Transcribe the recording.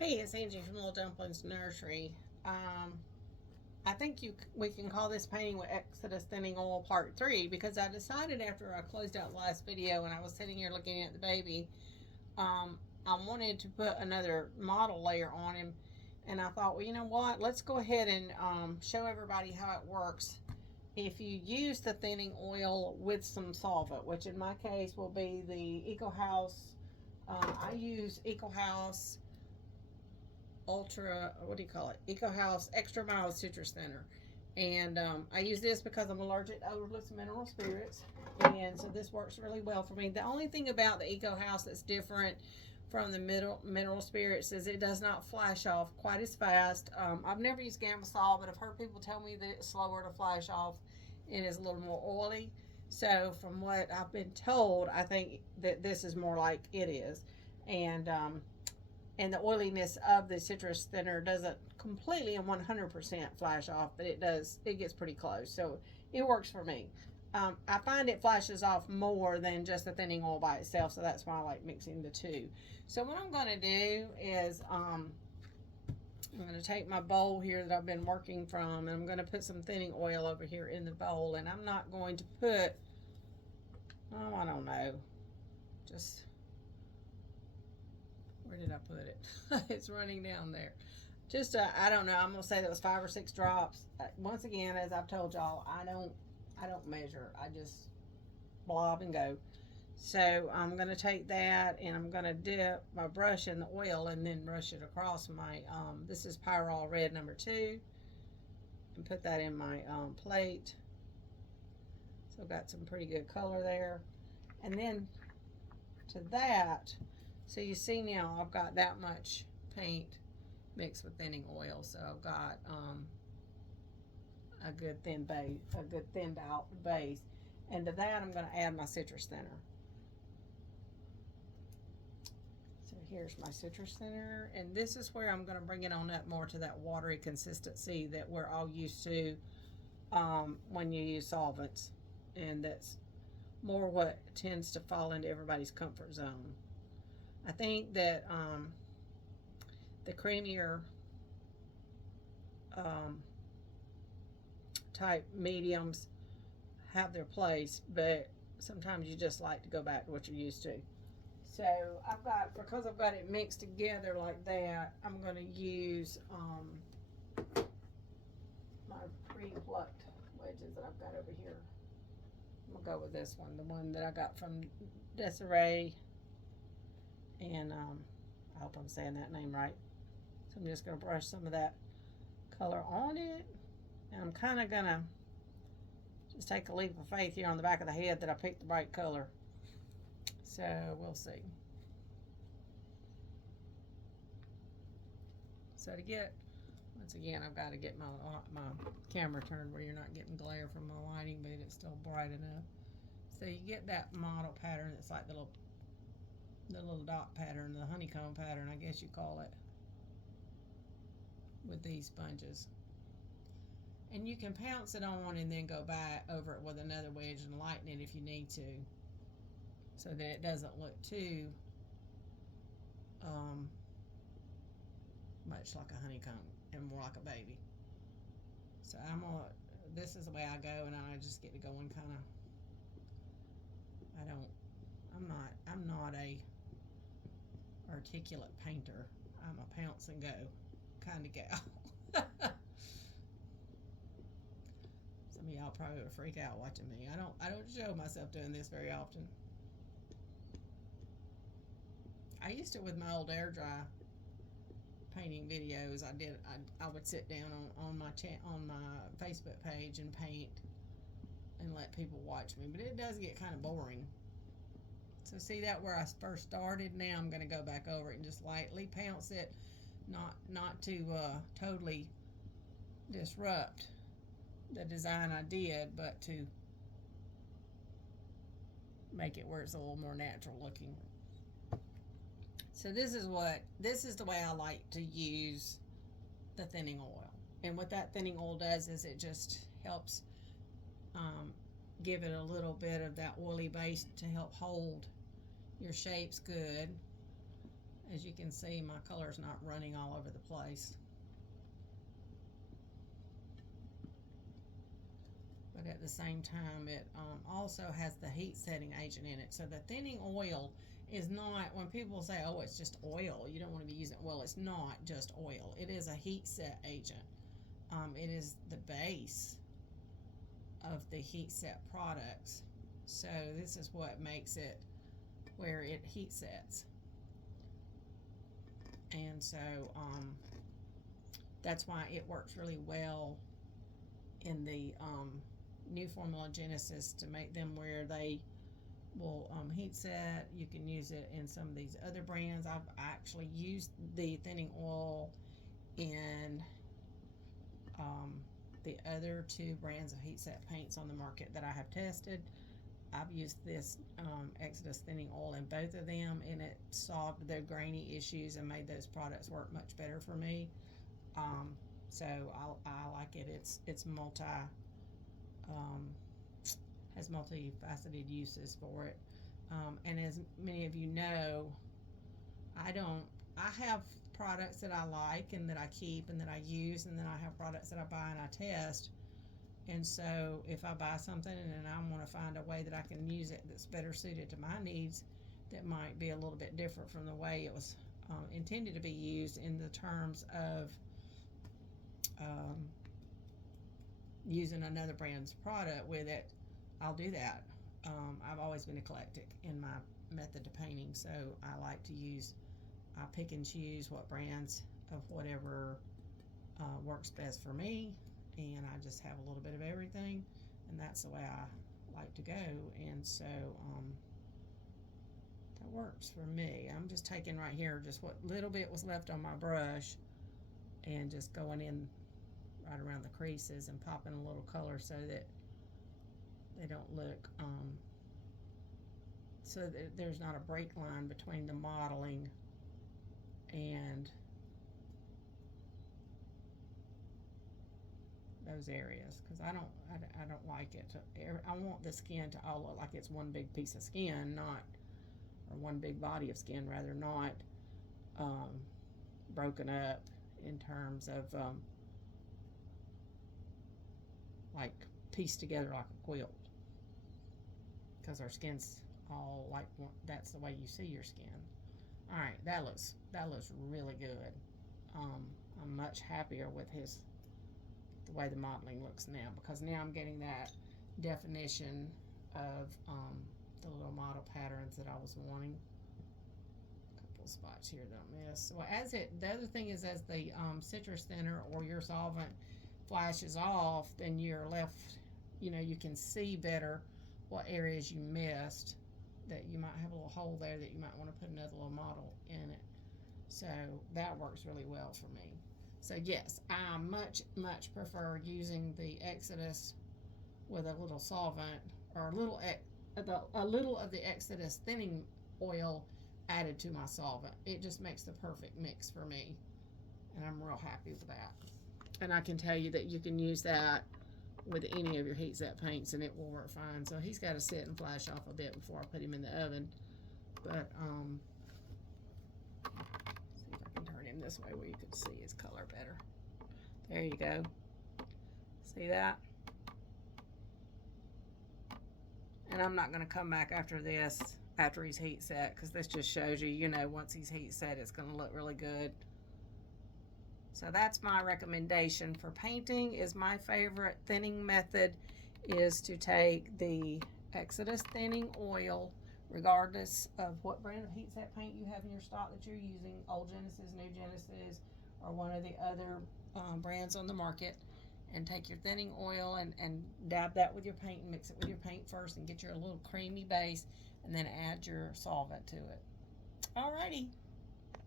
Hey, it's Angie from Little Dumplings Nursery. I think we can call this painting with Exodus Thinning Oil Part 3 because I decided after I closed out the last video and I was sitting here looking at the baby, I wanted to put another model layer on him. And I thought, well, you know what? Let's go ahead and show everybody how it works if you use the thinning oil with some solvent, which in my case will be the Eco House. I use Eco House Ultra, what do you call it? Eco House Extra Mild Citrus Thinner. And I use this because I'm allergic to odorless mineral spirits. And so this works really well for me. The only thing about the Eco House that's different from the mineral spirits is it does not flash off quite as fast. I've never used Gamasol, but I've heard people tell me that it's slower to flash off and is a little more oily. So from what I've been told, I think that this is more like it is. And the oiliness of the citrus thinner doesn't completely and 100% flash off, but it gets pretty close. So it works for me. I find it flashes off more than just the thinning oil by itself, so that's why I like mixing the two. So what I'm going to do is I'm going to take my bowl here that I've been working from, and I'm going to put some thinning oil over here in the bowl, and I'm not going to put, oh, I don't know, just, where did I put it? It's running down there. Just I don't know. I'm gonna say that was 5 or 6 drops. Once again, as I've told y'all, I don't measure. I just blob and go. So I'm gonna take that and I'm gonna dip my brush in the oil and then brush it across my. This is Pyrol Red #2, and put that in my plate. So I've got some pretty good color there, and then to that. So you see now I've got that much paint mixed with thinning oil. So I've got a good thin base, a good thinned out base. And to that I'm going to add my citrus thinner. So here's my citrus thinner. And this is where I'm going to bring it on up more to that watery consistency that we're all used to when you use solvents. And that's more what tends to fall into everybody's comfort zone. I think that the creamier type mediums have their place, but sometimes you just like to go back to what you're used to. So because I've got it mixed together like that, I'm going to use my pre-plucked wedges that I've got over here. I'm going to go with this one, the one that I got from Desiree. And I hope I'm saying that name right. So I'm just going to brush some of that color on it. And I'm kind of going to just take a leap of faith here on the back of the head that I picked the right color. So we'll see. So to get, once again, I've got to get my camera turned where you're not getting glare from my lighting, but it's still bright enough. So you get that model pattern that's like the little dot pattern, the honeycomb pattern, I guess you call it, with these sponges. And you can pounce it on and then go back over it with another wedge and lighten it if you need to, so that it doesn't look too much like a honeycomb and more like a baby. So this is the way I go, and I just get to going kind of, I'm not a articulate painter. I'm a pounce and go kind of gal. Some of y'all probably would freak out watching me. I don't show myself doing this very often. I used to with my old air dry painting videos. I would sit down on my Facebook page and paint and let people watch me, but it does get kind of boring. So see that where I first started? Now I'm going to go back over it and just lightly pounce it, not to totally disrupt the design I did, but to make it where it's a little more natural looking. So this is the way I like to use the thinning oil. And what that thinning oil does is it just helps give it a little bit of that oily base to help hold your shapes good. As you can see, my color's not running all over the place. But at the same time, it also has the heat setting agent in it. So the thinning oil is not, when people say, oh, it's just oil, you don't want to be using it. Well, it's not just oil. It is a heat set agent. It is the base of the heat set products. So this is what makes it where it heat sets. And so that's why it works really well in the new formula Genesis, to make them where they will heat set. You can use it in some of these other brands. I've actually used the thinning oil in the other two brands of heat set paints on the market that I have tested. I've used this Xodus thinning oil in both of them, and it solved their grainy issues and made those products work much better for me. So I like it. It's has multifaceted uses for it. And as many of you know, I have products that I like and that I keep and that I use, and then I have products that I buy and I test. And so if I buy something and I want to find a way that I can use it that's better suited to my needs, that might be a little bit different from the way it was intended to be used in the terms of using another brand's product with it, I'll do that. I've always been eclectic in my method to painting, so I like to I pick and choose what brands of whatever works best for me, and I just have a little bit of everything, and that's the way I like to go. And so that works for me. I'm just taking right here just what little bit was left on my brush and just going in right around the creases and popping a little color so that they don't look so that there's not a break line between the modeling and those areas, because I don't like it to, I want the skin to all look like it's one big piece of skin, not, or one big body of skin rather, not broken up in terms of like pieced together like a quilt, because our skin's all like, that's the way you see your skin. All right, that looks really good. I'm much happier with the way the modeling looks now, because now I'm getting that definition of the little model patterns that I was wanting. A couple of spots here don't miss. So the other thing is, as the citrus thinner or your solvent flashes off, then you're left, you can see better what areas you missed, that you might have a little hole there that you might want to put another little model in it. So that works really well for me. So yes, I much prefer using the Xodus with a little solvent, or a little of the Xodus thinning oil added to my solvent. It just makes the perfect mix for me, and I'm real happy with that. And I can tell you that you can use that with any of your heat set paints and it will work fine. So he's got to sit and flash off a bit before I put him in the oven. But see if I can turn him this way where you can see his color better. There you go. See that? And I'm not going to come back after this, after he's heat set, because this just shows you, once he's heat set, it's going to look really good. So that's my recommendation for painting. Is my favorite thinning method is to take the Xodus thinning oil, regardless of what brand of heat set paint you have in your stock that you're using, old Genesis, new Genesis, or one of the other brands on the market, and take your thinning oil and dab that with your paint and mix it with your paint first and get your little creamy base, and then add your solvent to it. Alrighty.